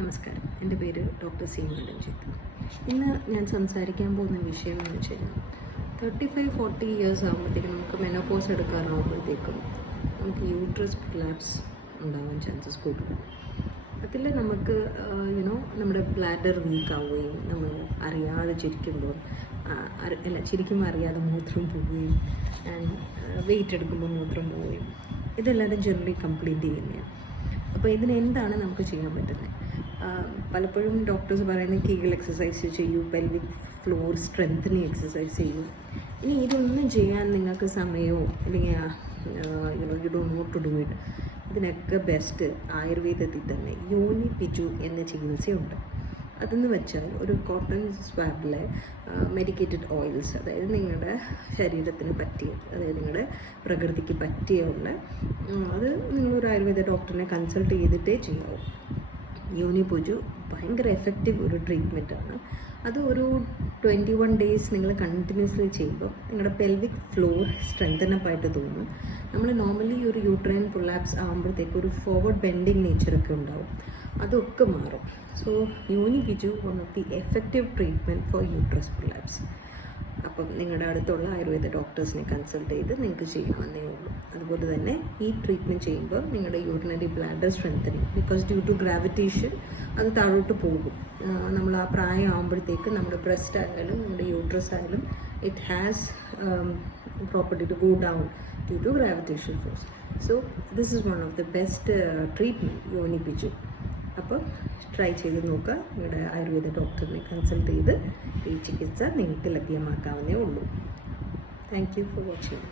നമസ്കാരം, എൻ്റെ പേര് ഡോക്ടർ സീമ രഞ്ജിത്ത്. ഇന്ന് ഞാൻ സംസാരിക്കാൻ പോകുന്ന വിഷയം എന്ന് വെച്ച് കഴിഞ്ഞാൽ 35-40 ഇയേഴ്സ് ആകുമ്പോഴത്തേക്കും നമുക്ക് മെനോപോസ് എടുക്കാറാകുമ്പോഴത്തേക്കും നമുക്ക് യൂട്രസ് പ്രിലാപ്സ് ഉണ്ടാവാൻ ചാൻസസ് കൂടുതലാണ്. അതിൽ നമുക്ക് നമ്മുടെ ബ്ലാഡർ വീക്ക് ആവുകയും നമ്മൾ അറിയാതെ ചിരിക്കുമ്പോൾ ചിരിക്കുമ്പോൾ അറിയാതെ മൂത്രം പോവുകയും വെയിറ്റ് എടുക്കുമ്പോൾ മൂത്രം പോവുകയും ഇതെല്ലാവരും ജനറലി കംപ്ലീറ്റ് ചെയ്യുന്നതാണ്. അപ്പോൾ ഇതിന് എന്താണ് നമുക്ക് ചെയ്യാൻ പറ്റുന്നത്? പലപ്പോഴും ഡോക്ടേഴ്സ് പറയുന്നത് കീഗൽ എക്സസൈസ് ചെയ്യൂ, പെൽവിക് ഫ്ലോർ സ്ട്രെങ്തനിങ് എക്സസൈസ് ചെയ്യൂ. ഇനി ഇതൊന്നും ചെയ്യാൻ നിങ്ങൾക്ക് സമയമോ അല്ലെങ്കിൽ you don't know to do it, ഇതിനൊക്കെ ബെസ്റ്റ് ആയുർവേദത്തിൽ തന്നെ യോനി പിജു എന്ന ചികിത്സയുണ്ട്. അതെന്ന് വെച്ചാൽ ഒരു കോട്ടൺ സ്വാബിലെ മെഡിക്കേറ്റഡ് ഓയിൽസ്, അതായത് നിങ്ങളുടെ ശരീരത്തിന് പറ്റിയ, അതായത് നിങ്ങളുടെ പ്രകൃതിക്ക് പറ്റിയുള്ള അത് നിങ്ങളൊരു ആയുർവേദ ഡോക്ടറിനെ കൺസൾട്ട് ചെയ്തിട്ടേ ചെയ്യാവൂ. യോനി പിജു ഭയങ്കര എഫക്റ്റീവ് ഒരു ട്രീറ്റ്മെൻറ്റാണ്. അത് ഒരു 21 ഡേയ്സ് നിങ്ങൾ കണ്ടിന്യൂസ്ലി ചെയ്യുമ്പോൾ നിങ്ങളുടെ പെൽവിക് ഫ്ലോർ സ്ട്രെങ്തനപ്പ് ആയിട്ട് തോന്നും. നമ്മൾ നോർമലി ഒരു യൂട്രൈൻ പ്രൊലാപ്സ് ആകുമ്പോഴത്തേക്ക് ഒരു ഫോർവേഡ് ബെൻഡിങ് നേച്ചറൊക്കെ ഉണ്ടാവും, അതൊക്കെ മാറും. സോ യോനി Piju one of the effective treatment four uterus prolapse. അപ്പം നിങ്ങളുടെ അടുത്തുള്ള ആയുർവേദ ഡോക്ടേഴ്സിനെ കൺസൾട്ട് ചെയ്ത് നിങ്ങൾക്ക് ചെയ്യാവുന്നേ ഉള്ളൂ. അതുപോലെ തന്നെ ഈ ട്രീറ്റ്മെൻറ്റ് ചെയ്യുമ്പോൾ നിങ്ങളുടെ urinary bladder strengthening, because due to gravitation അത് താഴോട്ട് പോകും. നമ്മൾ ആ പ്രായം ആകുമ്പോഴത്തേക്ക് നമ്മുടെ ബ്രസ്റ്റ് ആയാലും നമ്മുടെ യൂട്രസ് ആയാലും it has property to go down due to gravitational force. So this is one of the best treatment, യോനി പിജു. അപ്പോൾ ട്രൈ ചെയ്ത് നോക്കുക. നിങ്ങളുടെ ആയുർവേദ ഡോക്ടറിനെ കൺസൾട്ട് ചെയ്ത് ഈ ചികിത്സ നിങ്ങൾക്ക് ലഭ്യമാക്കാവുന്നേ ഉള്ളൂ. Thank you for watching.